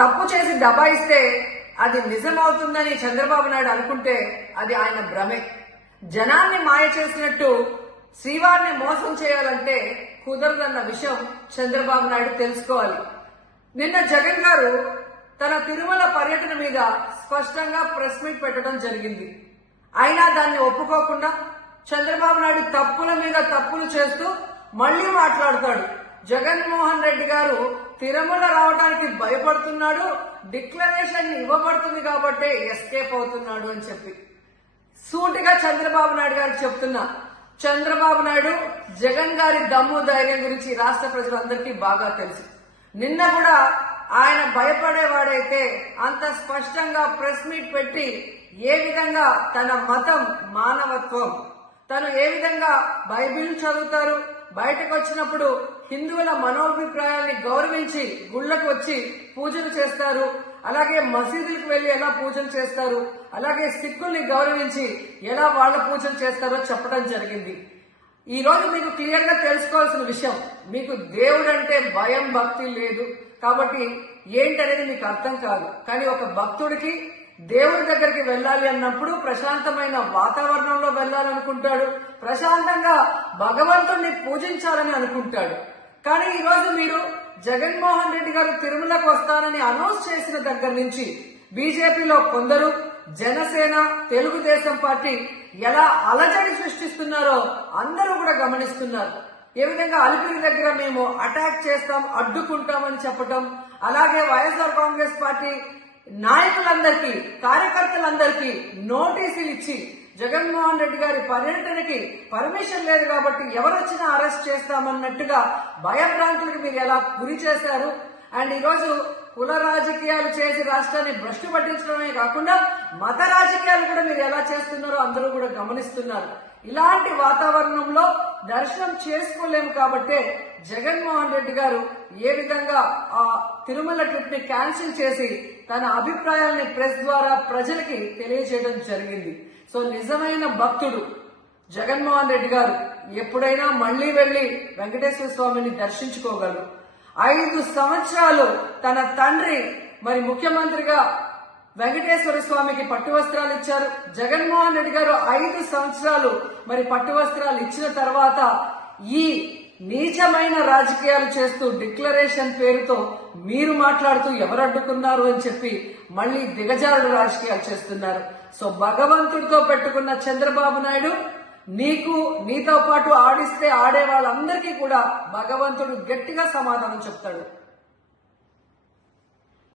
తప్పు చేసి దబాయిస్తే అది నిజమవుతుందని చంద్రబాబు నాయుడు అనుకుంటే అది ఆయన భ్రమే. జనాన్ని మాయ చేసినట్టు శ్రీవారిని మోసం చేయాలంటే కుదరదన్న విషయం చంద్రబాబు నాయుడు తెలుసుకోవాలి. నిన్న జగన్ గారు తన తిరుమల పర్యటన మీద స్పష్టంగా ప్రెస్ మీట్ పెట్టడం జరిగింది. అయినా దాన్ని ఒప్పుకోకుండా చంద్రబాబు నాయుడు తప్పుల మీద తప్పులు చేస్తూ మళ్లీ మాట్లాడతాడు. జగన్మోహన్ రెడ్డి గారు తిరుమల రావడానికి భయపడుతున్నాడు, డిక్లరేషన్ ఇవ్వబడుతుంది కాబట్టి ఎస్కేప్ అవుతున్నాడు అని చెప్పి సూటిగా చంద్రబాబు నాయుడు గారికి చెప్తున్నా. చంద్రబాబు నాయుడు జగన్ గారి దమ్ము ధైర్యం గురించి రాష్ట్ర ప్రజలందరికీ బాగా తెలుసు. నిన్న కూడా ఆయన భయపడేవాడైతే అంత స్పష్టంగా ప్రెస్ మీట్ పెట్టి ఏ విధంగా తన మతం మానవత్వం, తను ఏ విధంగా బైబిల్ చదువుతారు, బయటకు వచ్చినప్పుడు హిందువుల మనోభిప్రాయాల్ని గౌరవించి గుళ్లకు వచ్చి పూజలు చేస్తారు, అలాగే మసీదులకు వెళ్లి ఎలా పూజలు చేస్తారు, అలాగే సిక్కుల్ని గౌరవించి ఎలా వాళ్ళ పూజలు చేస్తారో చెప్పడం జరిగింది. ఈ రోజు మీకు క్లియర్ గా తెలుసుకోవాల్సిన విషయం, మీకు దేవుడు అంటే భయం భక్తి లేదు కాబట్టి ఏంటనేది మీకు అర్థం కాదు. కానీ ఒక భక్తుడికి దేవుడి దగ్గరికి వెళ్ళాలి అన్నప్పుడు ప్రశాంతమైన వాతావరణంలో వెళ్ళాలనుకుంటాడు, ప్రశాంతంగా భగవంతుణ్ణి పూజించాలని అనుకుంటాడు. కానీ ఈ రోజు మీరు జగన్మోహన్ రెడ్డి గారు తిరుమలకు వస్తారని అనౌన్స్ చేసిన దగ్గర నుంచి బీజేపీలో కొందరు, జనసేన, తెలుగుదేశం పార్టీ ఎలా అలజడి సృష్టిస్తున్నారో అందరూ కూడా గమనిస్తున్నారు. ఏ విధంగా అలిపిరి దగ్గర మేము అటాక్ చేస్తాం, అడ్డుకుంటామని చెప్పటం, అలాగే వైఎస్ఆర్ కాంగ్రెస్ పార్టీ నాయకులందరికీ, కార్యకర్తలందరికీ నోటీసులు ఇచ్చి జగన్మోహన్ రెడ్డి గారి పర్యటనకి పర్మిషన్ లేదు కాబట్టి ఎవరొచ్చినా అరెస్ట్ చేస్తామన్నట్టుగా భయభ్రాంతులకు మీరు ఎలా గురి చేశారు. అండ్ ఈరోజు కుల రాజకీయాలు చేసి రాష్ట్రాన్ని భ్రష్టు పట్టించడమే కాకుండా మత రాజకీయాలు కూడా మీరు ఎలా చేస్తున్నారో అందరూ కూడా గమనిస్తున్నారు. ఇలాంటి వాతావరణంలో దర్శనం చేసుకోలేము కాబట్టే జగన్మోహన్ రెడ్డి గారు ఏ విధంగా ఆ తిరుమల ట్రిప్ ని క్యాన్సిల్ చేసి తన అభిప్రాయాల్ని ప్రెస్ ద్వారా ప్రజలకి తెలియజేయడం జరిగింది. సో నిజమైన భక్తుడు జగన్మోహన్ రెడ్డి గారు ఎప్పుడైనా మళ్లీ వెళ్లి వెంకటేశ్వర స్వామిని దర్శించుకోగలరు. 5 సంవత్సరాలు తన తండ్రి మరి ముఖ్యమంత్రిగా వెంకటేశ్వర స్వామికి పట్టు వస్త్రాలు ఇచ్చారు. జగన్మోహన్ రెడ్డి గారు 5 సంవత్సరాలు మరి పట్టు వస్త్రాలు ఇచ్చిన తర్వాత ఈ నీచమైన రాజకీయాలు చేస్తూ డిక్లరేషన్ పేరుతో మీరు మాట్లాడుతూ ఎవరు అడ్డుకున్నారు అని చెప్పి మళ్లీ దిగజారుడు రాజకీయాలు చేస్తున్నారు. సో భగవంతుడితో పెట్టుకున్న చంద్రబాబు నాయుడు నీతో పాటు ఆడిస్తే ఆడే వాళ్ళందరికీ కూడా భగవంతుడు గట్టిగా సమాధానం చెప్తాడు.